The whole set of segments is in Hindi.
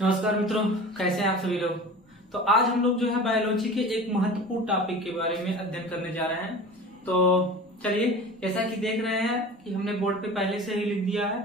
नमस्कार मित्रों, कैसे हैं आप सभी लोग। तो आज हम लोग जो है बायोलॉजी के एक महत्वपूर्ण टॉपिक के बारे में अध्ययन करने जा रहे हैं। तो चलिए, जैसा कि देख रहे हैं कि हमने बोर्ड पे पहले से ही लिख दिया है,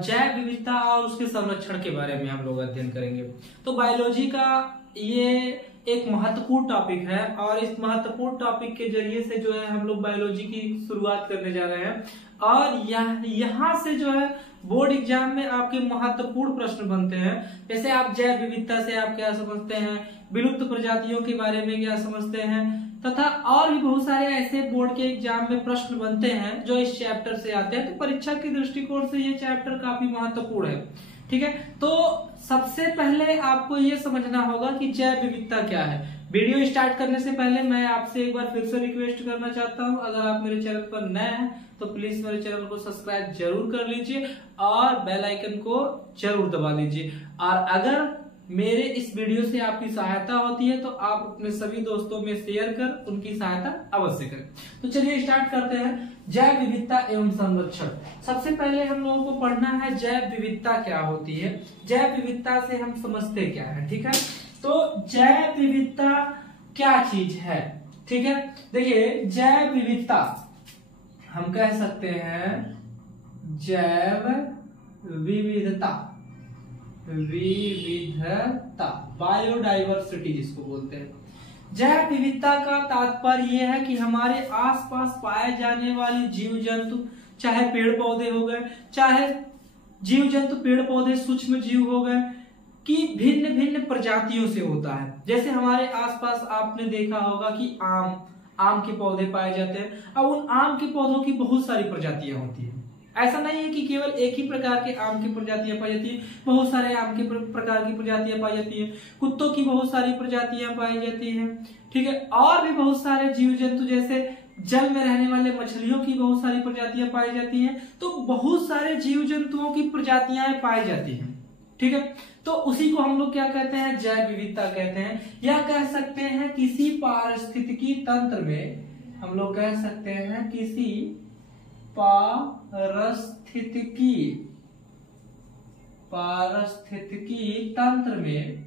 जैव विविधता और उसके संरक्षण के बारे में हम लोग अध्ययन करेंगे। तो बायोलॉजी का ये एक महत्वपूर्ण टॉपिक है और इस महत्वपूर्ण टॉपिक के जरिए से जो है हम लोग बायोलॉजी की शुरुआत करने जा रहे हैं। और यहाँ से जो है बोर्ड एग्जाम में आपके महत्वपूर्ण प्रश्न बनते हैं। जैसे आप जैव विविधता से आप क्या समझते हैं, विलुप्त प्रजातियों के बारे में क्या समझते हैं, तथा और भी बहुत सारे ऐसे बोर्ड के एग्जाम में प्रश्न बनते हैं जो इस चैप्टर से आते हैं। तो परीक्षा के दृष्टिकोण से ये चैप्टर काफी महत्वपूर्ण है। ठीक है, तो सबसे पहले आपको ये समझना होगा कि जैव विविधता क्या है। वीडियो स्टार्ट करने से पहले मैं आपसे एक बार फिर से रिक्वेस्ट करना चाहता हूं, अगर आप मेरे चैनल पर नए हैं तो प्लीज मेरे चैनल को सब्सक्राइब जरूर कर लीजिए और बेल आइकन को जरूर दबा दीजिए। और अगर मेरे इस वीडियो से आपकी सहायता होती है तो आप अपने सभी दोस्तों में शेयर कर उनकी सहायता अवश्य करें। तो चलिए स्टार्ट करते हैं। जैव विविधता एवं संरक्षण। सबसे पहले हम लोगों को पढ़ना है जैव विविधता क्या होती है, जैव विविधता से हम समझते क्या है। ठीक है, तो जैव विविधता क्या चीज है। ठीक है, देखिए जैव विविधता हम कह सकते हैं जैव विविधता, बायोडाइवर्सिटी जिसको बोलते हैं। जैव विविधता का तात्पर्य यह है कि हमारे आसपास पाए जाने वाले जीव जंतु, चाहे पेड़ पौधे हो गए, चाहे जीव जंतु पेड़ पौधे सूक्ष्म जीव हो गए, कि भिन्न भिन्न प्रजातियों से होता है। जैसे हमारे आसपास आपने देखा होगा कि आम के पौधे पाए जाते हैं। अब उन आम के पौधों की बहुत सारी प्रजातियां होती है। ऐसा नहीं है कि केवल एक ही प्रकार के आम की प्रजातियां पाई जाती है, बहुत सारे आम के प्रकार की प्रजातियां पाई जाती है। कुत्तों की बहुत सारी प्रजातियां पाई जाती हैं। ठीक है, और भी बहुत सारे जीव जंतु जैसे जल में रहने वाले मछलियों की बहुत सारी प्रजातियां पाई जाती हैं। तो बहुत सारे जीव जंतुओं की प्रजातियां पाई जाती हैं। ठीक है, तो उसी को हम लोग क्या कहते हैं, जैव विविधता कहते हैं। या कह सकते हैं किसी पारिस्थितिकी तंत्र में, हम लोग कह सकते हैं किसी पारिस्थितिकी तंत्र में,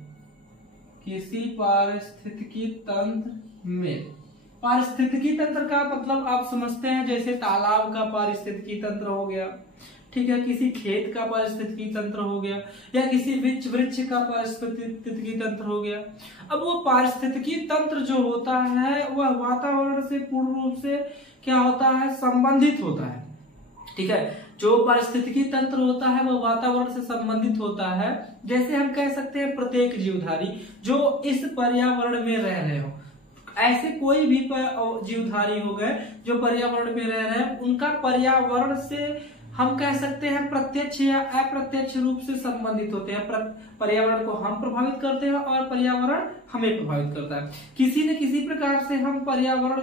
किसी पारिस्थितिकी तंत्र में। पारिस्थितिकी तंत्र का मतलब आप समझते हैं, जैसे तालाब का पारिस्थितिकी तंत्र हो गया। ठीक है, किसी खेत का पारिस्थितिकी तंत्र हो गया, या किसी वृक्ष का पारिस्थितिकी तंत्र हो गया। अब वो पारिस्थितिकी तंत्र जो होता है वह वातावरण से पूर्ण रूप से क्या होता है, संबंधित होता है। ठीक है, जो पारिस्थितिकी तंत्र होता है वह वातावरण से संबंधित होता है। जैसे हम कह सकते हैं प्रत्येक जीवधारी जो इस पर्यावरण में रह रहे हो, ऐसे कोई भी जीवधारी हो गए जो पर्यावरण में रह रहे हैं, उनका पर्यावरण से हम कह सकते हैं प्रत्यक्ष या अप्रत्यक्ष रूप से संबंधित होते हैं। पर्यावरण को हम प्रभावित करते हैं और पर्यावरण हमें प्रभावित करता है। किसी न किसी प्रकार से हम पर्यावरण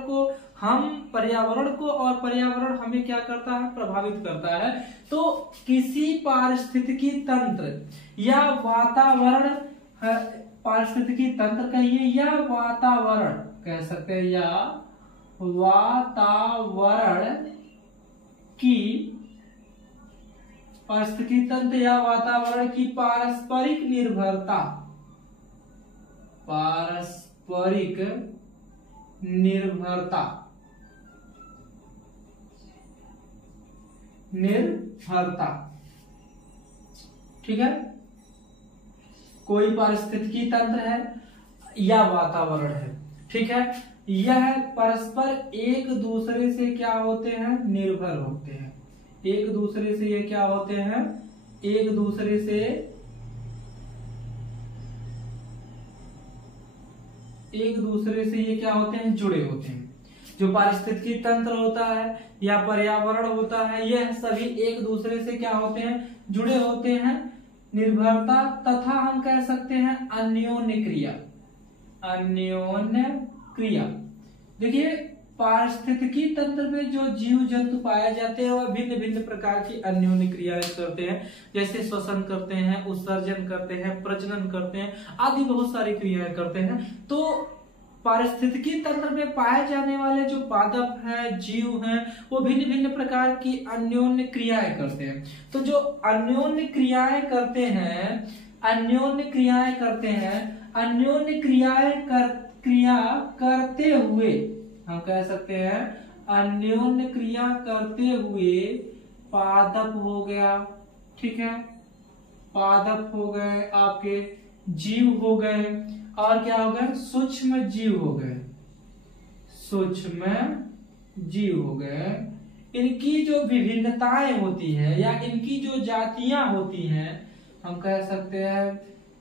को और पर्यावरण हमें क्या करता है, प्रभावित करता है। तो किसी पारिस्थितिकी तंत्र या वातावरण, पारिस्थितिकी तंत्र कहिए या वातावरण कह सकते हैं, या वातावरण की, पारिस्थितिकी तंत्र या वातावरण की पारस्परिक निर्भरता, पारस्परिक निर्भरता, ठीक है, कोई पारिस्थितिकी तंत्र है या वातावरण है। ठीक है, यह परस्पर एक दूसरे से क्या होते हैं, निर्भर होते हैं। एक दूसरे से ये क्या होते हैं, एक दूसरे से ये क्या होते हैं, जुड़े होते हैं। जो पारिस्थितिकी तंत्र होता है या पर्यावरण होता है, यह सभी एक दूसरे से क्या होते हैं, जुड़े होते हैं। निर्भरता तथा हम कह सकते हैं अन्योन्य क्रिया। देखिए, पारिस्थितिकी तंत्र में जो जीव जंतु पाए जाते हैं वह भिन्न भिन्न प्रकार की अन्योन्य क्रियाएं करते हैं। जैसे श्वसन करते हैं, उत्सर्जन करते हैं, प्रजनन करते हैं, आदि बहुत सारी क्रियाएं करते हैं। तो पारिस्थितिकी तंत्र में पाए जाने वाले जो पादप हैं, जीव हैं, वो भिन्न भिन्न प्रकार की अन्योन्य क्रियाएं करते हैं। तो जो अन्योन्य क्रियाएं करते हैं अन्योन्य क्रियाएं करते हैं, अन्योन्य क्रिया करते हुए, हम कह सकते हैं अन्योन्य क्रिया करते हुए पादप हो गया, ठीक है, पादप हो गए, आपके जीव हो गए, और क्या हो गए, सूक्ष्म जीव हो गए, सूक्ष्म जीव हो गए। इनकी जो विभिन्नताएं होती है या इनकी जो जातियां होती हैं, हम कह सकते हैं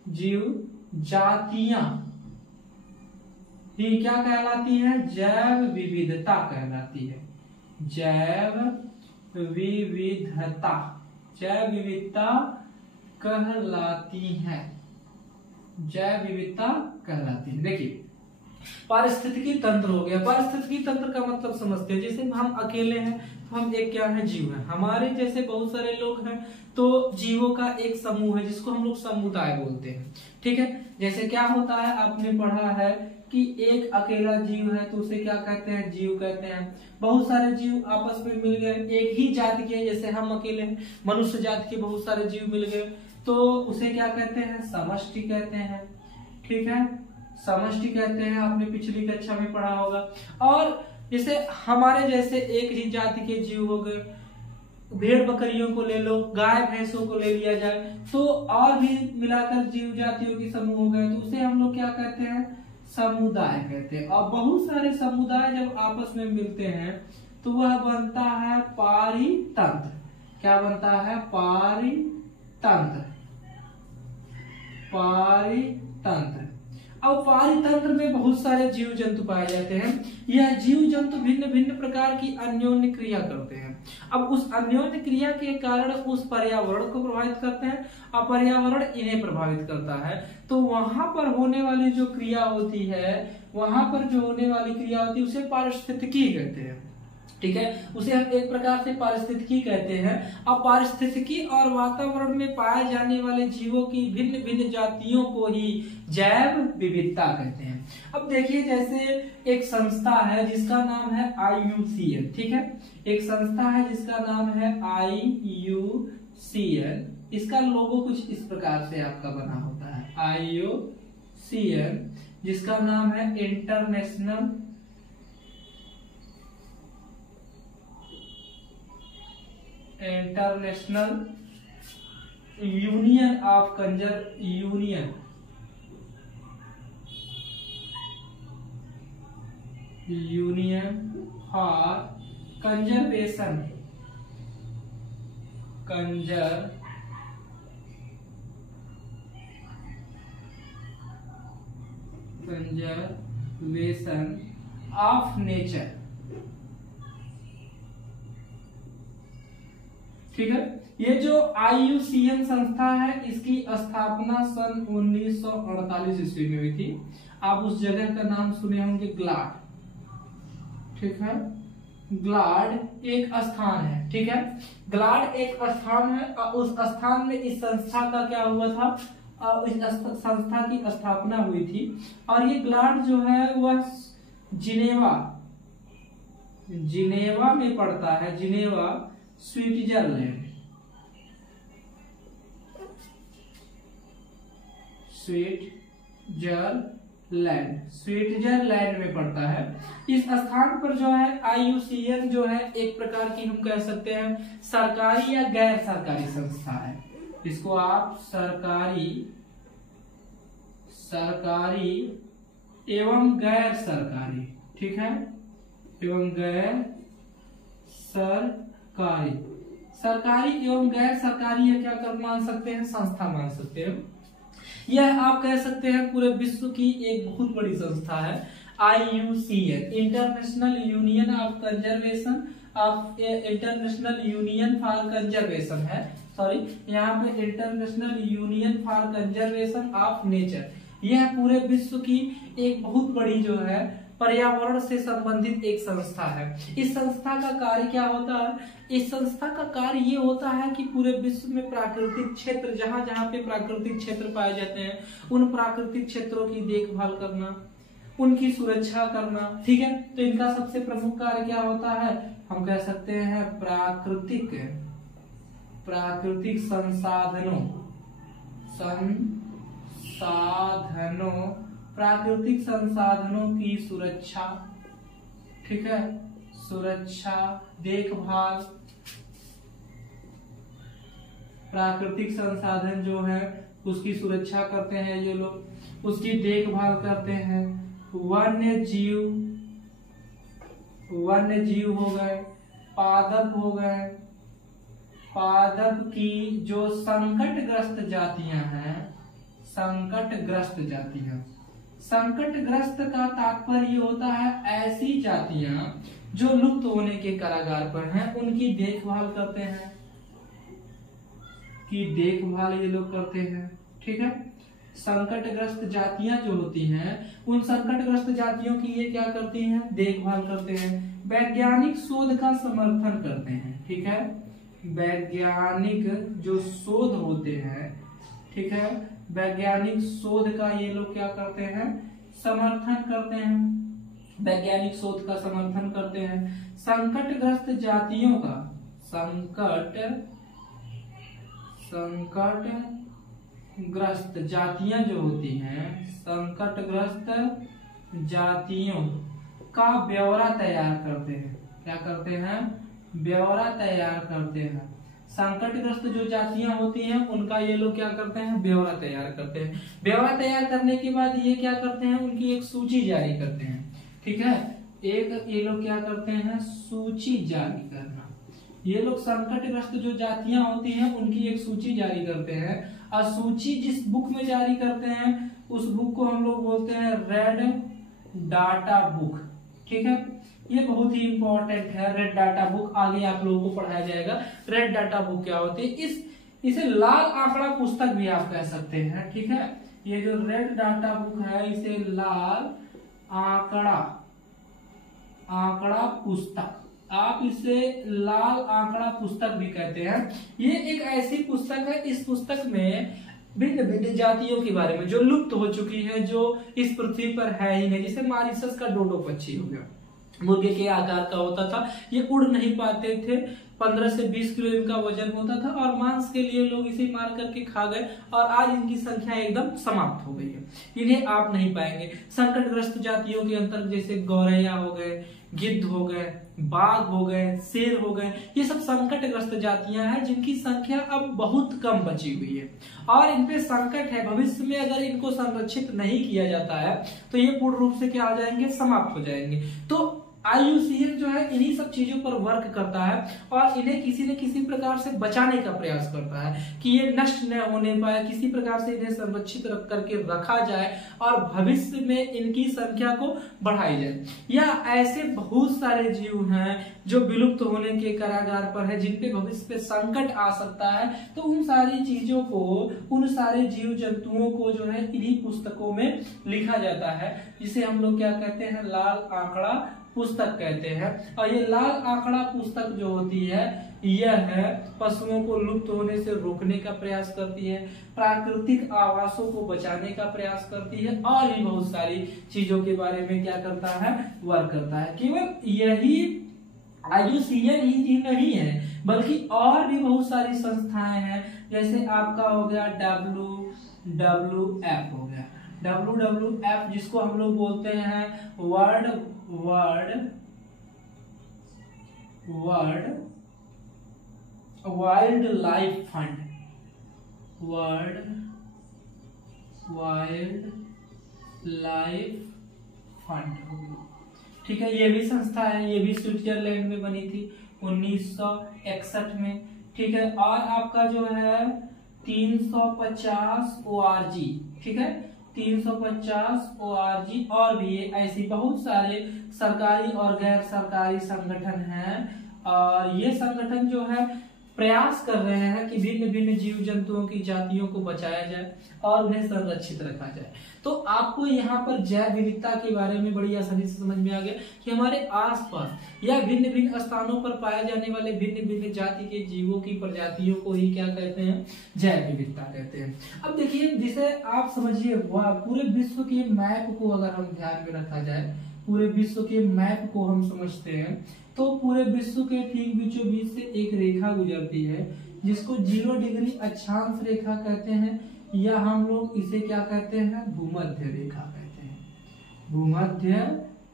जीव जातियां ही क्या कहलाती है, जैव विविधता कहलाती है, जैव विविधता, जैव विविधता कहलाती है, जैव विविधता कहलाती है। देखिए पारिस्थितिकी तंत्र हो गया, पारिस्थितिकी तंत्र का मतलब समझते हैं, जैसे हम अकेले हैं तो हम एक क्या है, जीव है, हमारे जैसे बहुत सारे लोग हैं तो जीवों का एक समूह है जिसको हम लोग समुदाय बोलते हैं, ठीक है। जैसे क्या होता है, आपने पढ़ा है कि एक अकेला जीव है तो उसे क्या कहते हैं, जीव कहते हैं। बहुत सारे जीव आपस में मिल गए, एक ही जाति के, जैसे हम अकेले हैं, मनुष्य जाति के बहुत सारे जीव मिल गए तो उसे क्या कहते हैं, समष्टि कहते हैं, ठीक है, समष्टि कहते हैं, आपने पिछली कक्षा में पढ़ा होगा। और जैसे हमारे जैसे एक ही जाति के जीव हो गए, भेड़ बकरियों को ले लो, गाय भैंसों को ले लिया जाए तो और भी मिलाकर जीव जातियों के समूह हो गए, तो उसे हम लोग क्या कहते हैं, समुदाय कहते हैं। और बहुत सारे समुदाय जब आपस में मिलते हैं तो वह बनता है पारितंत्र। क्या बनता है, पारितंत्र, पारितंत्र। अब पारितंत्र में बहुत सारे जीव जंतु पाए जाते हैं। यह जीव जंतु भिन्न भिन्न प्रकार की अन्योन्य क्रिया करते हैं। अब उस अन्योन्य क्रिया के कारण उस पर्यावरण को प्रभावित करते हैं और पर्यावरण इन्हें प्रभावित करता है। तो वहां पर होने वाली जो क्रिया होती है, वहां पर जो होने वाली क्रिया होती है उसे पारिस्थितिकी कहते हैं, ठीक है, उसे हम एक प्रकार से पारिस्थितिकी कहते हैं। अब पारिस्थितिकी और वातावरण में पाए जाने वाले जीवों की भिन्न भिन्न जातियों को ही जैव विविधता कहते हैं। अब देखिए जैसे एक संस्था है जिसका नाम है IUCN, ठीक है, एक संस्था है जिसका नाम है IUCN। इसका लोगो कुछ इस प्रकार से आपका बना होता है, IUCN, जिसका नाम है international union of union for conservation of nature, ठीक है। ये जो IUCN संस्था है इसकी स्थापना सन 1948 ईस्वी में हुई थी। आप उस जगह का नाम सुने होंगे, ग्लाड, ठीक है, ग्लाड एक स्थान है, ठीक है, ग्लाड एक स्थान है। और उस स्थान में इस संस्था का क्या हुआ था, इस संस्था की स्थापना हुई थी। और ये ग्लाड जो है वह जिनेवा में पड़ता है, जिनेवा स्विट्जरलैंड, स्विट्जरलैंड में पड़ता है। इस स्थान पर जो है IUCN जो है एक प्रकार की हम कह सकते हैं सरकारी या गैर सरकारी संस्था है। इसको आप सरकारी एवं गैर सरकारी, ठीक है, एवं गैर सरकारी एवं गैर सरकारी या क्या कर मान सकते हैं, संस्था मान सकते हैं। यह आप कह सकते हैं पूरे विश्व की एक बहुत बड़ी संस्था है IUCN, international union of conservation of international union for conservation है, सॉरी यहाँ पे international union for conservation of nature. यह पूरे विश्व की एक बहुत बड़ी जो है पर्यावरण से संबंधित एक संस्था है। इस संस्था का कार्य क्या होता है, इस संस्था का कार्य ये होता है कि पूरे विश्व में प्राकृतिक क्षेत्र, जहां जहां पे प्राकृतिक क्षेत्र पाए जाते हैं उन प्राकृतिक क्षेत्रों की देखभाल करना, उनकी सुरक्षा करना, ठीक है। तो इनका सबसे प्रमुख कार्य क्या होता है, हम कह सकते हैं प्राकृतिक संसाधनों, प्राकृतिक संसाधनों की सुरक्षा, ठीक है, सुरक्षा, देखभाल, प्राकृतिक संसाधन जो है उसकी सुरक्षा करते हैं ये लोग, उसकी देखभाल करते हैं। वन्य जीव, वन्य जीव हो गए, पादप हो गए, पादप की जो संकटग्रस्त जातियां हैं, संकटग्रस्त जातियां, संकटग्रस्त का तात्पर्य होता है ऐसी जातियां जो लुप्त होने के कगार पर हैं, उनकी देखभाल करते हैं, की देखभाल ये लोग करते हैं, ठीक है। संकटग्रस्त जातियां जो होती हैं उन संकटग्रस्त जातियों की ये क्या करती हैं, देखभाल करते हैं। वैज्ञानिक शोध का समर्थन करते हैं, ठीक है, वैज्ञानिक जो शोध होते हैं, ठीक है, वैज्ञानिक शोध का ये लोग क्या करते हैं, समर्थन करते हैं, वैज्ञानिक शोध का समर्थन करते हैं। संकटग्रस्त जातियों का, संकटग्रस्त जातियां जो होती हैं, संकटग्रस्त जातियों का ब्यौरा तैयार करते हैं, क्या करते हैं, ब्यौरा तैयार करते हैं। संकटग्रस्त जो जातियां होती हैं उनका ये लोग क्या करते हैं, ब्यौरा तैयार करते हैं। ब्यौरा तैयार करने के बाद ये क्या करते हैं, उनकी एक सूची जारी करते हैं, ठीक है, एक ये लोग क्या करते हैं, सूची जारी करना। ये लोग संकटग्रस्त जो जातियां होती हैं उनकी एक सूची जारी करते हैं, और सूची जिस बुक में जारी करते हैं उस बुक को हम लोग बोलते हैं रेड डाटा बुक, ठीक है। ये बहुत ही इंपॉर्टेंट है, रेड डाटा बुक, आगे आप लोगों को पढ़ाया जाएगा रेड डाटा बुक क्या होती है। इसे लाल आंकड़ा पुस्तक भी आप कह सकते हैं, ठीक है। ये जो रेड डाटा बुक है इसे लाल आंकड़ा पुस्तक, आप इसे लाल आंकड़ा पुस्तक भी कहते हैं। ये एक ऐसी पुस्तक है, इस पुस्तक में भिन्न भिन्न जातियों के बारे में जो लुप्त हो चुकी है, जो इस पृथ्वी पर है ही नहीं, जैसे मॉरिशस का डोडो पक्षी हो गया, मुर्गे के आकार का होता था, ये उड़ नहीं पाते थे, 15 से 20 किलो इनका वजन होता था और मांस के लिए लोग इसे मार करके खा गए और आज इनकी संख्या एकदम समाप्त हो गई है, इन्हें आप नहीं पाएंगे। संकटग्रस्त जातियों के अंतर्गत जैसे गौरैया हो गए, गिद्ध हो गए, बाघ हो गए, शेर हो गए, ये सब संकटग्रस्त जातियां हैं जिनकी संख्या अब बहुत कम बची हुई है और इनपे संकट है। भविष्य में अगर इनको संरक्षित नहीं किया जाता है तो ये पूर्ण रूप से क्या हो जाएंगे, समाप्त हो जाएंगे। तो IUCN जो है इन्हीं सब चीजों पर वर्क करता है और इन्हें किसी न किसी प्रकार से बचाने का प्रयास करता है कि ये नष्ट न होने पाए, किसी प्रकार से इन्हें संरक्षित रख करके रखा जाए और भविष्य में इनकी संख्या को बढ़ाई जाए। या ऐसे बहुत सारे जीव हैं जो विलुप्त होने के कगार पर है, जिन पे भविष्य पे संकट आ सकता है, तो उन सारी चीजों को, उन सारे जीव जंतुओं को जो है इन्हीं पुस्तकों में लिखा जाता है, जिसे हम लोग क्या कहते हैं, लाल आंकड़ा पुस्तक कहते हैं। और ये लाल आंकड़ा पुस्तक जो होती है यह है पशुओं को लुप्त होने से रोकने का प्रयास करती है, प्राकृतिक आवासों को बचाने का प्रयास करती है और भी बहुत सारी चीजों के बारे में क्या करता है, वर्क करता है। केवल यही IUCN ही नहीं है बल्कि और भी बहुत सारी संस्थाएं हैं, जैसे आपका हो गया WWF हो गया, WWF जिसको हम लोग बोलते हैं world wild life fund, world wild life fund, ठीक है। ये भी संस्था है, ये भी स्विट्जरलैंड में बनी थी 1961 में, ठीक है। और आपका जो है 350 ORG, ठीक है, 350 ORG और भी ऐसी बहुत सारे सरकारी और गैर सरकारी संगठन हैं और ये संगठन जो है प्रयास कर रहे हैं कि भिन्न भिन्न जीव जंतुओं की जातियों को बचाया जाए और उन्हें संरक्षित रखा जाए। तो आपको यहाँ पर जैव विविधता के बारे में बड़ी आसानी से समझ में आ गया कि हमारे आसपास या भिन्न भिन्न स्थानों पर पाए जाने वाले भिन्न भिन्न जाति के जीवों की प्रजातियों को ही क्या कहते हैं, जैव विविधता कहते हैं। अब देखिए, जिसे आप समझिए पूरे विश्व के मैप को अगर हम ध्यान में रखा जाए, पूरे विश्व के मैप को हम समझते हैं तो पूरे विश्व के ठीक बीचों बीच से एक रेखा गुजरती है जिसको 0 डिग्री अक्षांश रेखा कहते हैं। या हम लोग इसे क्या कहते हैं, भूमध्य रेखा कहते हैं, भूमध्य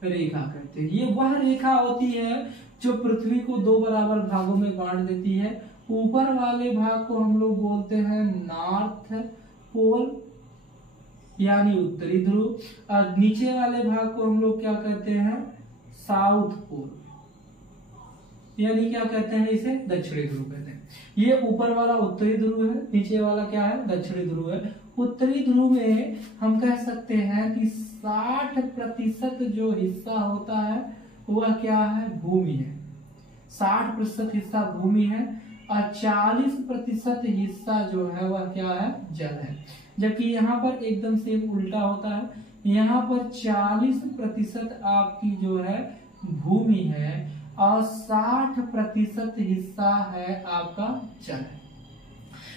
रेखा कहते हैं। ये वह रेखा होती है जो पृथ्वी को दो बराबर भागों में बांट देती है। ऊपर वाले भाग को हम लोग बोलते हैं नॉर्थ पोल यानी उत्तरी ध्रुव, और नीचे वाले भाग को हम लोग क्या कहते हैं, साउथ पोल यानी क्या कहते हैं, इसे दक्षिणी ध्रुव कहते हैं। ये ऊपर वाला उत्तरी ध्रुव है, नीचे वाला क्या है, दक्षिणी ध्रुव है। उत्तरी ध्रुव में हम कह सकते हैं कि 60% जो हिस्सा होता है वह क्या है, भूमि है। 60% हिस्सा भूमि है और 40% हिस्सा जो है वह क्या है, जल है। जबकि यहाँ पर एकदम से उल्टा होता है, यहाँ पर 40% आपकी जो है भूमि है और 60% हिस्सा है आपका जल है।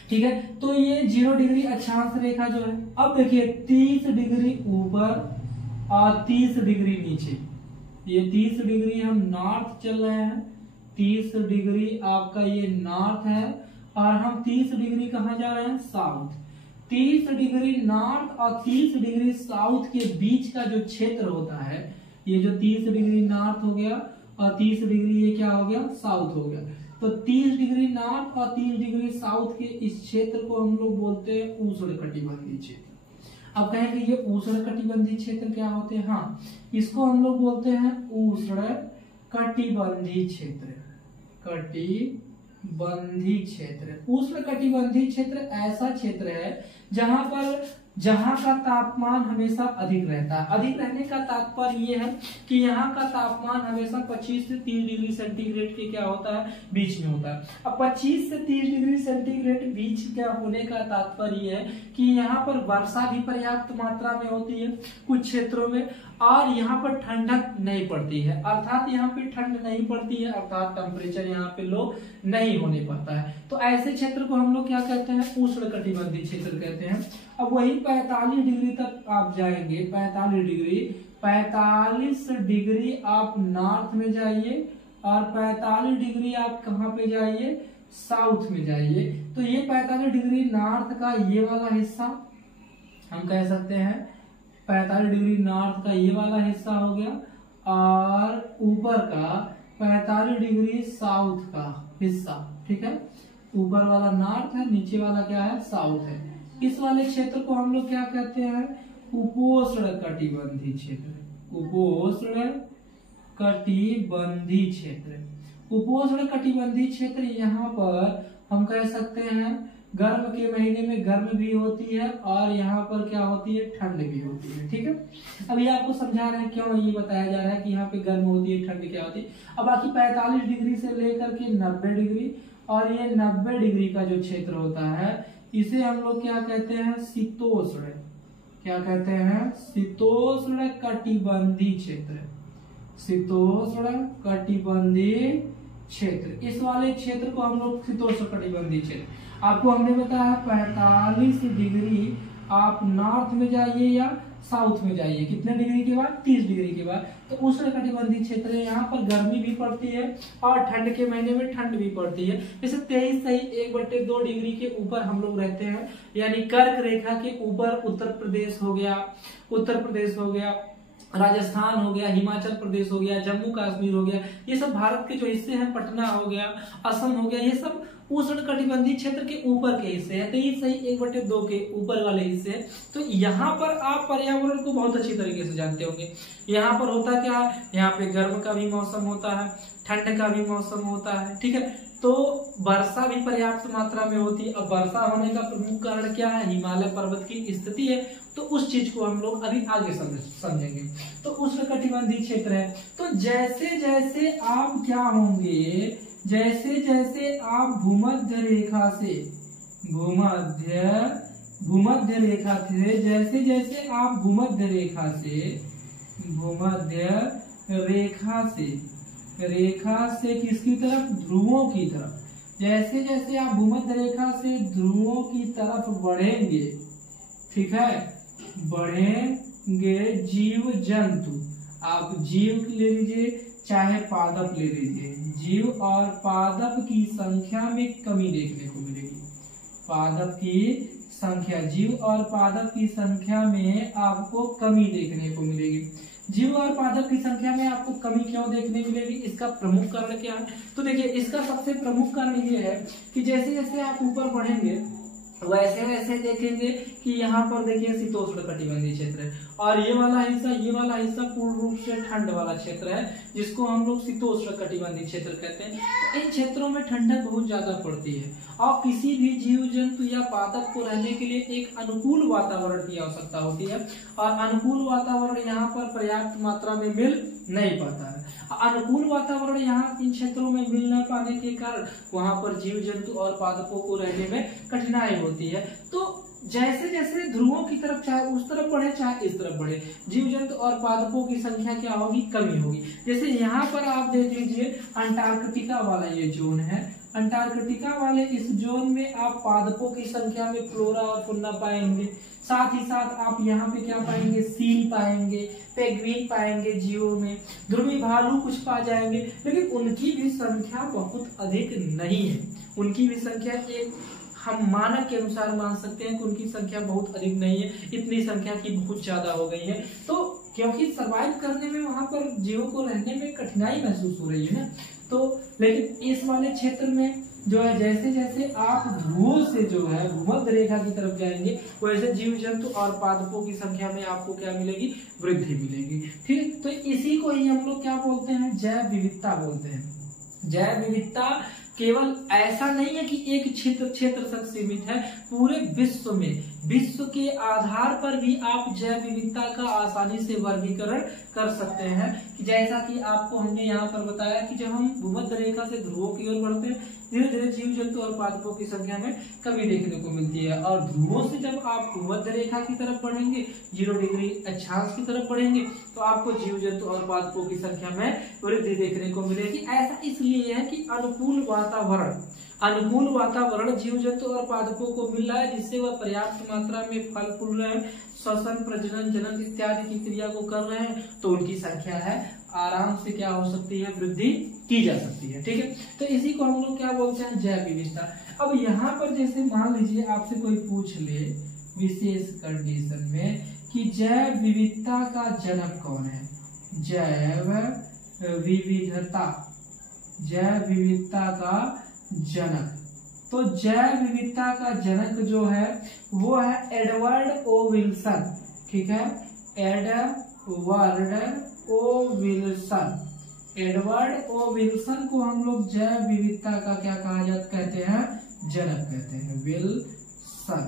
ठीक है, तो ये 0 डिग्री अक्षांश रेखा जो है, अब देखिए 30 डिग्री ऊपर और 30 डिग्री नीचे, ये 30 डिग्री हम नॉर्थ चल रहे हैं, 30 डिग्री आपका ये नॉर्थ है और हम 30 डिग्री कहाँ जा रहे हैं, साउथ। 30 डिग्री नॉर्थ और 30 डिग्री साउथ के बीच का जो क्षेत्र होता है, ये जो 30 डिग्री नॉर्थ हो गया और 30 डिग्री ये क्या हो गया, साउथ हो गया। तो 30 डिग्री नॉर्थ और 30 डिग्री साउथ के इस क्षेत्र को हम लोग बोलते हैं उष्णकटिबंधीय क्षेत्र। अब कहेंगे ये उष्णकटिबंधीय क्षेत्र क्या होते हैं, हाँ इसको हम लोग बोलते हैं उष्णकटिबंधीय क्षेत्र। कटिबंधीय क्षेत्र, उष्णकटिबंधीय क्षेत्र ऐसा क्षेत्र है जहां का तापमान हमेशा अधिक रहता है। अधिक रहने का तात्पर्य ये है कि यहाँ का तापमान हमेशा 25 से 30 डिग्री सेंटीग्रेड के क्या होता है, बीच में होता है। अब 25 से 30 डिग्री सेंटीग्रेड बीच क्या होने का तात्पर्य ये है कि यहाँ पर वर्षा भी पर्याप्त मात्रा में होती है कुछ क्षेत्रों में, और यहाँ पर ठंडक नहीं पड़ती है, अर्थात यहाँ पे ठंड नहीं पड़ती है, अर्थात टेम्परेचर यहाँ पे लो नहीं होने पाता है। तो ऐसे क्षेत्र को हम लोग क्या कहते हैं, उष्णकटिबंधीय क्षेत्र कहते हैं। अब वही 45 डिग्री तक आप जाएंगे, 45 डिग्री आप नॉर्थ में जाइए और 45 डिग्री आप कहाँ पे जाइए, साउथ में जाइए। तो ये 45 डिग्री नॉर्थ का ये वाला हिस्सा हम कह सकते हैं, 45 डिग्री नॉर्थ का ये वाला हिस्सा हो गया, और ऊपर का 45 डिग्री साउथ का हिस्सा। ठीक है, ऊपर वाला नॉर्थ है, नीचे वाला क्या है, साउथ है। इस वाले क्षेत्र को हम लोग क्या कहते हैं, उपोष्णकटिबंधीय क्षेत्र। उपोष्णकटिबंधीय क्षेत्र, उपोष्णकटिबंधीय क्षेत्र यहाँ पर हम कह सकते हैं गर्म के महीने में गर्म भी होती है और यहाँ पर क्या होती है, ठंड भी होती है। ठीक है, अभी आपको समझा रहे हैं क्यों ये बताया जा रहा है कि यहाँ पे गर्म होती है, ठंड क्या होती है। अब बाकी 45 डिग्री से लेकर के 90 डिग्री, और ये 90 डिग्री का जो क्षेत्र होता है इसे हम लोग क्या कहते हैं, शीतोष्ण। क्या कहते हैं, शीतोष्ण कटिबंधीय क्षेत्र। शीतोष्ण कटिबंधीय क्षेत्र, इस वाले क्षेत्र को हम लोग शीतोष्ण कटिबंधीय क्षेत्र। आपको हमने बताया 45 डिग्री आप नॉर्थ में जाइए या साउथ में जाइए, कितने डिग्री के बाद, 30 डिग्री के बाद। तो उष्णकटिबंधीय क्षेत्र है, यहाँ पर गर्मी भी पड़ती है और ठंड के महीने में ठंड भी पड़ती है। जैसे 23 सही 1/2 डिग्री के ऊपर हम लोग रहते हैं, यानी कर्क रेखा के ऊपर उत्तर प्रदेश हो गया, राजस्थान हो गया, हिमाचल प्रदेश हो गया, जम्मू कश्मीर हो गया, ये सब भारत के जो हिस्से हैं, पटना हो गया, असम हो गया, ये सब उष्णकटिबंधीय क्षेत्र के ऊपर के हिस्से हैं। तो ये सही 1/2 के ऊपर वाले हिस्से हैं। तो यहाँ पर आप पर्यावरण को बहुत अच्छी तरीके से जानते होंगे। यहाँ पर होता क्या है, यहाँ पे गर्म का भी मौसम होता है, ठंड का भी मौसम होता है। ठीक है, तो वर्षा भी पर्याप्त मात्रा में होती है। अब वर्षा होने का प्रमुख कारण क्या है, हिमालय पर्वत की स्थिति है। तो उस चीज को हम लोग अभी आगे समझेंगे। तो उष्णकटिबंधीय क्षेत्र है, तो जैसे जैसे आप क्या होंगे, जैसे जैसे आप भूमध्य रेखा से जैसे जैसे आप भूमध्य रेखा से किसकी तरफ, ध्रुवों की तरफ, जैसे जैसे आप भूमध्य रेखा से ध्रुवों की तरफ बढ़ेंगे, ठीक है, बढ़ेंगे जीव जंतु, आप जीव ले लीजिए चाहे पादप ले लीजिए, जीव और पादप की संख्या में कमी देखने को मिलेगी। पादप की संख्या, जीव और पादप की संख्या में आपको कमी देखने को मिलेगी। जीव और पादप की संख्या में आपको कमी क्यों देखने मिलेगी, इसका प्रमुख कारण क्या है? तो देखिए, इसका सबसे प्रमुख कारण ये है कि जैसे जैसे आप ऊपर बढ़ेंगे वैसे वैसे देखेंगे कि यहाँ पर देखिए शीतोष्ण कटिबंधीय क्षेत्र है, और ये वाला हिस्सा पूर्ण रूप से ठंड वाला क्षेत्र है, जिसको हम लोग शीतोष्ण कटिबंधीय क्षेत्र कहते हैं। तो इन क्षेत्रों में ठंडक बहुत ज्यादा पड़ती है, और किसी भी जीव जंतु या पादप को रहने के लिए एक अनुकूल वातावरण की आवश्यकता होती है, और अनुकूल वातावरण यहाँ पर पर्याप्त मात्रा में मिल नहीं पाता है। अनुकूल वातावरण यहाँ इन क्षेत्रों में मिल न पाने के कारण वहां पर जीव जंतु और पादपों को रहने में कठिनाई होती है। तो जैसे जैसे ध्रुवों की तरफ, चाहे उस तरफ बढ़े चाहे इस तरफ बढ़े, जीव जंतु और पादपों की संख्या क्या होगी, कमी होगी। जैसे यहाँ पर आप देख लीजिए अंटार्कटिका वाला ये जोन है, अंटार्कटिका वाले इस जोन में आप पादपों की संख्या में फ्लोरा और फौना पाएंगे, साथ ही साथ आप यहाँ पे क्या पाएंगे, सील पाएंगे, पेंगुइन पाएंगे, जीवों में ध्रुवी भालू कुछ पा जाएंगे, लेकिन उनकी भी संख्या बहुत अधिक नहीं है। उनकी भी संख्या एक हम मानक के अनुसार मान सकते हैं कि उनकी संख्या बहुत अधिक नहीं है, इतनी संख्या की बहुत ज्यादा हो गई है। तो क्योंकि सर्वाइव करने में वहां पर जीवों को रहने में कठिनाई महसूस हो रही है ना, तो लेकिन इस वाले क्षेत्र में जो है जैसे जैसे आप ध्रुवों से जो है भूमध्य रेखा की तरफ जाएंगे, वैसे जीव जंतु और पादपों की संख्या में आपको क्या मिलेगी, वृद्धि मिलेगी। ठीक, तो इसी को ही हम लोग क्या बोलते हैं, जैव विविधता बोलते हैं। जैव विविधता केवल ऐसा नहीं है कि एक क्षेत्र तक सीमित है, पूरे विश्व में, विश्व के आधार पर भी आप जैव विविधता का आसानी से वर्गीकरण कर सकते हैं। कि जैसा कि आपको हमने यहाँ पर बताया कि जब हम भूमध्य रेखा से ध्रुवों की ओर बढ़ते हैं, धीरे धीरे जीव जंतु और पादपों की संख्या में कमी देखने को मिलती है, और ध्रुवों से जब आप भूमध्य रेखा की तरफ बढ़ेंगे, 0 डिग्री अक्षांश की तरफ बढ़ेंगे, तो आपको जीव जंतु और पादपों की संख्या में वृद्धि देखने को मिलेगी। ऐसा इसलिए है कि अनुकूल वातावरण जीव जंतु और पादपों को मिल रहा है, जिससे वह पर्याप्त मात्रा में फल फूल रहे हैं, श्वसन, प्रजनन, जनन इत्यादि की क्रिया को कर रहे हैं, तो उनकी संख्या है आराम से क्या हो सकती है, वृद्धि की जा सकती है। ठीक है, तो इसी को हम लोग क्या बोलते हैं, जैव विविधता। अब यहाँ पर जैसे मान लीजिए आपसे कोई पूछ ले विशेष कंडीशन में कि जैव विविधता का जनक कौन है, जैव विविधता, जैव विविधता का जनक, तो जैव विविधता का जनक जो है वो है एडवर्ड ओ विल्सन। ठीक है, एडवर्ड ओ विल्सन, एडवर्ड ओ विल्सन को हम लोग जैव विविधता का क्या कहा जाता, कहते हैं, जनक कहते हैं, विल्सन।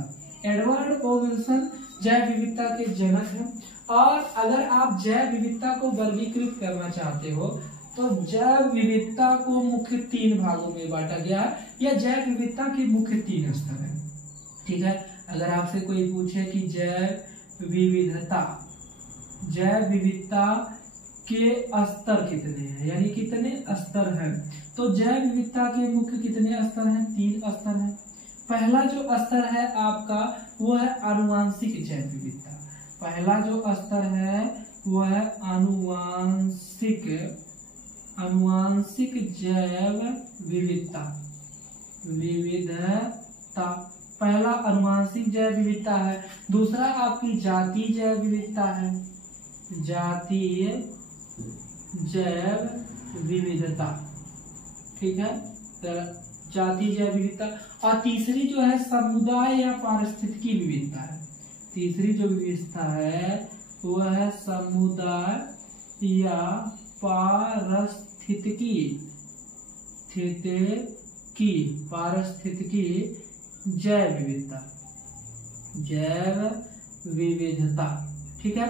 एडवर्ड ओ विल्सन जैव विविधता के जनक हैं। और अगर आप जैव विविधता को वर्गीकृत करना चाहते हो तो जैव विविधता को मुख्य 3 भागों में बांटा गया है, या जैव विविधता के मुख्य 3 स्तर हैं। ठीक है, अगर आपसे कोई पूछे कि जैव विविधता के स्तर कितने हैं, यानी कितने स्तर हैं, तो जैव विविधता के मुख्य कितने स्तर हैं, 3 स्तर हैं। पहला जो स्तर है आपका वो है आनुवांशिक जैव विविधता। पहला जो स्तर है वो है आनुवांशिक जैव विविधता, पहला आनुवांशिक जैव विविधता है। दूसरा आपकी जातीय जैव विविधता है, जातीय जैव विविधता। ठीक है, जातीय जैव विविधता। और तीसरी जो है समुदाय या पारिस्थितिकी विविधता है। तीसरी जो विविधता है वो है समुदाय या पारिस्थितिकी जैव विविधता, जैव विविधता। ठीक है,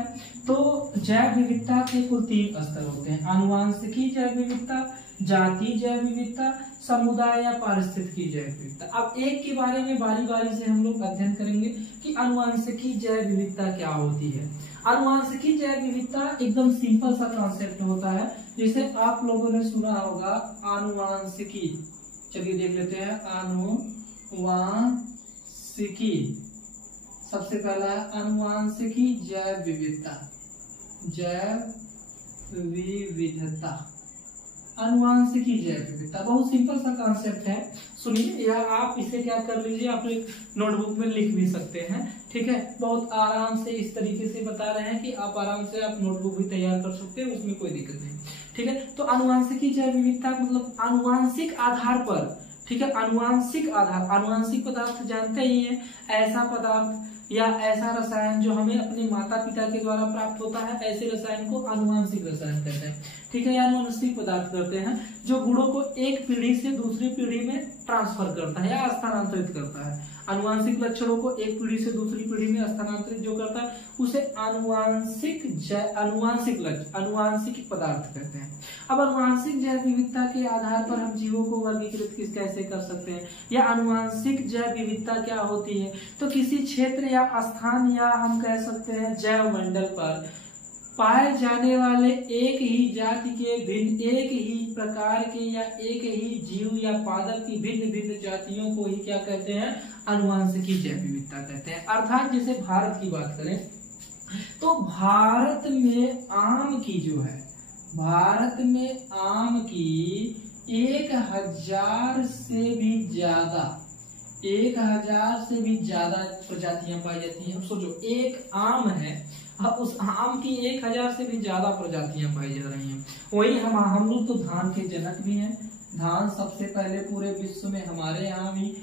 तो जैव विविधता के कुल 3 स्तर होते हैं, आनुवांशिकी जैव विविधता, जातीय जैव विविधता, समुदाय या पारिस्थितिकी जैव विविधता। अब एक के बारे में बारी बारी से हम लोग अध्ययन करेंगे कि आनुवांशिकी जैव विविधता क्या होती है। आनुवांशिकी जैव विविधता एकदम सिंपल सा कॉन्सेप्ट होता है, जिसे आप लोगों ने सुना होगा आनुवांशिकी। चलिए देख लेते हैं, आनुवांशिकी। सबसे पहला आनुवांशिकी जैव विविधता, जैव विविधता। अनुवांशिकी जैव विविधता। बहुत सिंपल सा कॉन्सेप्ट है, सुनिए, या आप इसे क्या कर लीजिए, आप एक नोटबुक में लिख भी सकते हैं, ठीक है। बहुत आराम से इस तरीके से बता रहे हैं कि आप आराम से आप नोटबुक भी तैयार कर सकते हैं, उसमें कोई दिक्कत नहीं, ठीक है। तो अनुवांशिकी जैव विविधता मतलब अनुवांशिक आधार पर, ठीक है, अनुवांशिक आधार, अनुवांशिक पदार्थ जानते ही हैं, ऐसा पदार्थ या ऐसा रसायन जो हमें अपने माता पिता के द्वारा प्राप्त होता है, ऐसे रसायन को अनुवांशिक रसायन कहते हैं, ठीक है, या अनुवांशिक पदार्थ करते हैं जो गुणों को एक पीढ़ी से दूसरी पीढ़ी में ट्रांसफर करता है या स्थानांतरित करता है। अनुवांशिक लक्षणों को एक पीढ़ी से दूसरी पीढ़ी में स्थानांतरित जो करता है उसे अनुवांशिक पदार्थ कहते हैं। अब अनुवांशिक जैव विविधता के आधार पर हम जीवों को वर्गीकृत कैसे कर सकते हैं, या अनुवांशिक जैव विविधता क्या होती है, तो किसी क्षेत्र या स्थान या हम कह सकते हैं जैव मंडल पर पाए जाने वाले एक ही जाति के भिन्न, एक ही प्रकार के या एक ही जीव या पादप की भिन्न भिन्न जातियों को ही क्या कहते हैं, अनुवांशिकी जैव विविधता कहते हैं। अर्थात जैसे भारत की बात करें तो भारत में आम की जो है, भारत में आम की 1000 से भी ज्यादा, 1000 से भी ज्यादा प्रजातियां पाई जाती हैं। अब सोचो, एक आम है, उस आम की 1000 से भी ज्यादा प्रजातियां पाई जा रही हैं। वही हम लोग तो धान के जनक भी हैं, धान सबसे पहले पूरे विश्व में हमारे यहाँ भी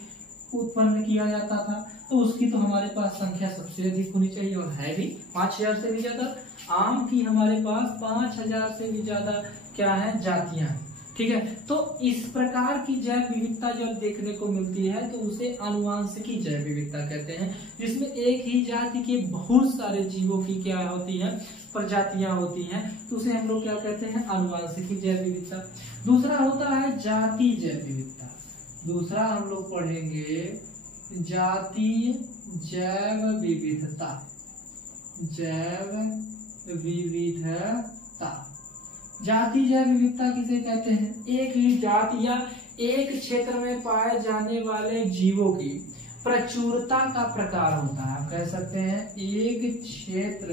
उत्पन्न किया जाता था, तो उसकी तो हमारे पास संख्या सबसे अधिक होनी चाहिए, और है भी 5000 से भी ज्यादा। आम की हमारे पास 5000 से भी ज्यादा क्या है, जातियां हैं, ठीक है। तो इस प्रकार की जैव विविधता जब देखने को मिलती है तो उसे अनुवांशिकी जैव विविधता कहते हैं, जिसमें एक ही जाति के बहुत सारे जीवों की क्या होती है, प्रजातियां होती हैं, तो उसे हम लोग क्या कहते हैं, अनुवांशिकी जैव विविधता। दूसरा होता है जाति जैव विविधता, दूसरा हम लोग पढ़ेंगे जातीय जैव विविधता, जैव विविधता। जाति जैव विविधता किसे कहते हैं, एक ही जाति या एक क्षेत्र में पाए जाने वाले जीवों की प्रचुरता का प्रकार होता है। आप कह सकते हैं एक क्षेत्र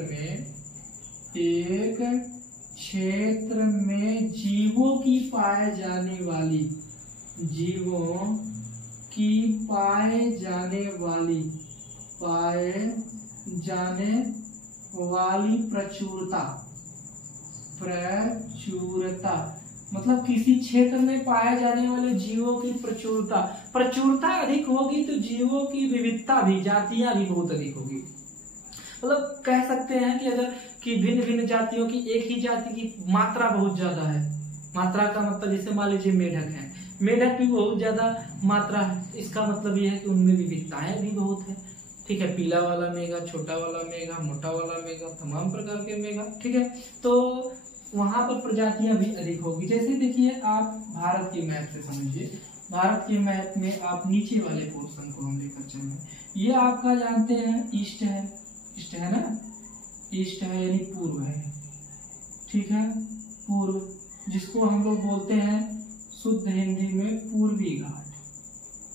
में जीवों की पाए जाने वाली, जीवों की पाए जाने वाली प्रचुरता मतलब किसी क्षेत्र में पाए जाने वाले जीवों की प्रचुरता अधिक होगी तो जीवों की विविधता भी, जातियां भी बहुत अधिक होगी। मतलब कह सकते हैं कि अगर कि भिन्न भिन्न जातियों की एक ही जाति की मात्रा बहुत ज्यादा है, मात्रा का मतलब जैसे मान लीजिए मेढक है, मेढक भी बहुत ज्यादा मात्रा है, इसका मतलब यह है कि उनमें विविधताएं भी बहुत है, ठीक है। पीला वाला मेघा, छोटा वाला मेघा, मोटा वाला मेघा, तमाम प्रकार के मेघा, ठीक है। तो वहां पर प्रजातियां भी अधिक होगी। जैसे देखिए आप भारत के मैप से समझिए, भारत के मैप में आप नीचे वाले पोर्शन को हम लेकर चल रहे हैं, ये आपका जानते हैं ईस्ट है, ईस्ट है ना, ईस्ट है यानी पूर्व है, ठीक है, पूर्व, जिसको हम लोग बोलते हैं शुद्ध हिंदी में पूर्वी घाट,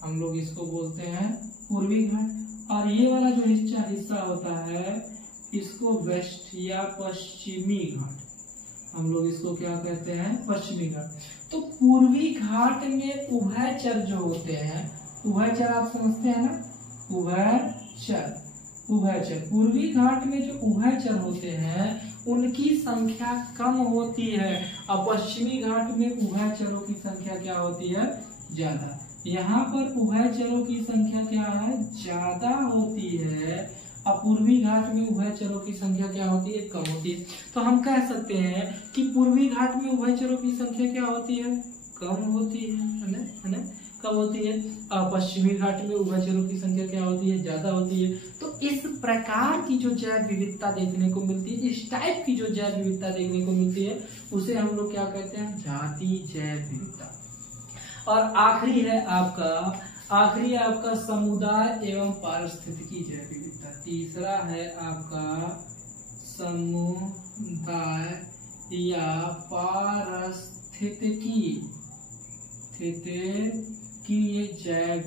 हम लोग इसको बोलते हैं पूर्वी घाट। और ये वाला जो हिस्सा होता है इसको वेस्ट या पश्चिमी घाट, हम लोग इसको क्या कहते हैं, पश्चिमी घाट। तो पूर्वी घाट में उभयचर जो होते हैं, उभयचर आप समझते हैं ना, उभयचर, पूर्वी घाट में जो उभयचर होते हैं उनकी संख्या कम होती है, और पश्चिमी घाट में उभयचरों की संख्या क्या होती है, ज्यादा। यहाँ पर उभयचरों की संख्या क्या है, ज्यादा होती है, और पूर्वी घाट में उभयचरों की संख्या क्या होती है, कम होती है। तो हम कह सकते हैं कि पूर्वी घाट में उभयचरों की संख्या क्या होती है, कम होती है ना, कम होती है, और पश्चिमी घाट में उभयचरों की संख्या क्या होती है, ज्यादा होती है। तो इस प्रकार की जो जैव विविधता देखने को मिलती है, इस टाइप की जो जैव विविधता देखने को मिलती है, उसे हम लोग क्या कहते हैं, जाति जैव विविधता। और आखिरी है आपका समुदाय एवं पारिस्थितिकी जैव विविधता। तीसरा है आपका समुदाय या पारिस्थितिकी ये जैव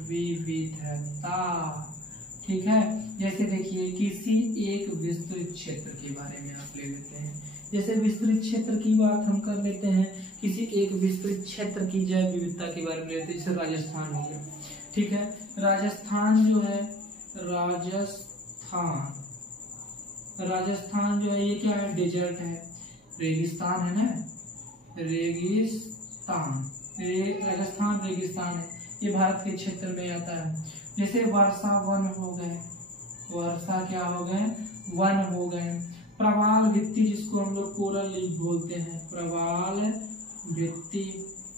विविधता, ठीक है। जैसे देखिए किसी एक विस्तृत क्षेत्र के बारे में आप ले लेते हैं, जैसे विस्तृत क्षेत्र की बात हम कर लेते हैं, किसी एक विस्तृत क्षेत्र की जैव विविधता के बारे में लेते हैं, जैसे राजस्थान हो गया। ठीक है, राजस्थान जो है, राजस्थान जो है ये क्या है, डेजर्ट है, रेगिस्तान है ना, रेगिस्तान, राजस्थान रेगिस्तान है, ये भारत के क्षेत्र में आता है। जैसे वर्षा वन हो गए, वर्षा क्या हो गए, वन हो गए। प्रवाल भित्ति जिसको हम लोग कोरल लीफ बोलते हैं, प्रवाल भित्ति,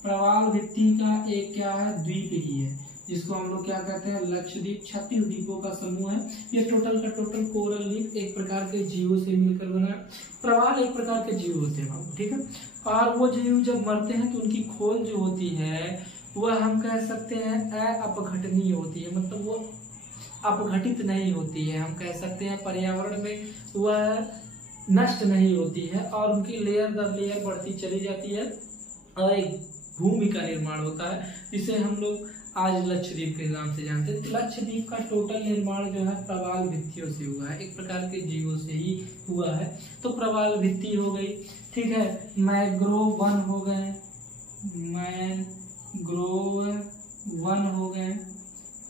प्रवाल भित्ति का एक क्या है, द्वीप ही है, जिसको हम लोग क्या कहते हैं, लक्षद्वीप। 36 द्वीपों का समूह है। ये टोटल का टोटल कोरल लीफ एक प्रकार के जीवों से मिलकर बना है। प्रवाल एक प्रकार के जीव होते हैं, ठीक है। और वो जीव जब मरते हैं तो उनकी खोल जो होती है वह हम कह सकते हैं अपघटनीय होती है, मतलब वो अपघटित नहीं होती है, हम कह सकते हैं पर्यावरण में वह नष्ट नहीं होती है, और उनकी लेयर दर लेयर बढ़ती चली जाती है और एक भूमि का निर्माण होता है, जिसे हम लोग आज लक्षद्वीप के नाम से जानते हैं। तो लक्षद्वीप का टोटल निर्माण जो है प्रवाल भित्तियों से हुआ है, एक प्रकार के जीवों से ही हुआ है। तो प्रवाल भित्ति हो गई, ठीक है। मैंग्रोव वन हो गए, मैंग्रोव वन हो गए,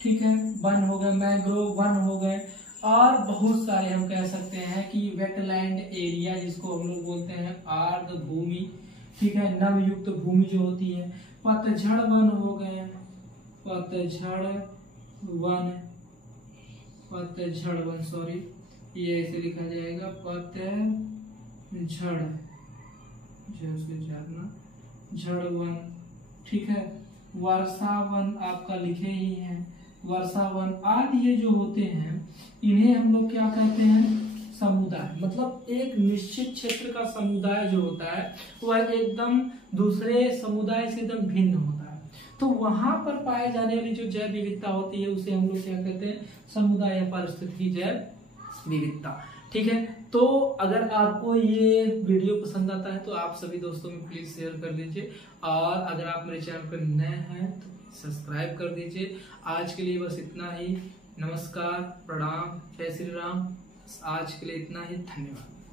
ठीक है, वन हो गए, मैंग्रोव वन हो गए। और बहुत सारे हम कह सकते हैं कि वेटलैंड एरिया जिसको हम लोग बोलते हैं आर्द्र भूमि, ठीक है, नमयुक्त भूमि जो होती है। पतझड़ वन हो गए, पतझड़ वन, पतझड़ वन, सॉरी ये ऐसे लिखा जाएगा, पतझड़ झड़ वन, ठीक है। वर्षा वन आपका लिखे ही है, वर्षा वन आदि ये जो होते हैं इन्हें हम लोग क्या कहते हैं, समुदाय। मतलब एक निश्चित क्षेत्र का समुदाय जो होता है वह एकदम दूसरे समुदाय से एकदम भिन्न होता है। तो वहां पर पाए जाने वाली जो जैव विविधता होती है उसे हम लोग क्या कहते हैं, समुदाय या पारिस्थितिकी जैव विविधता, ठीक है। तो अगर आपको ये वीडियो पसंद आता है तो आप सभी दोस्तों में प्लीज शेयर कर दीजिए, और अगर आप मेरे चैनल पर नए हैं तो सब्सक्राइब कर दीजिए। आज के लिए बस इतना ही। नमस्कार, प्रणाम, जय श्री राम। आज के लिए इतना ही, धन्यवाद।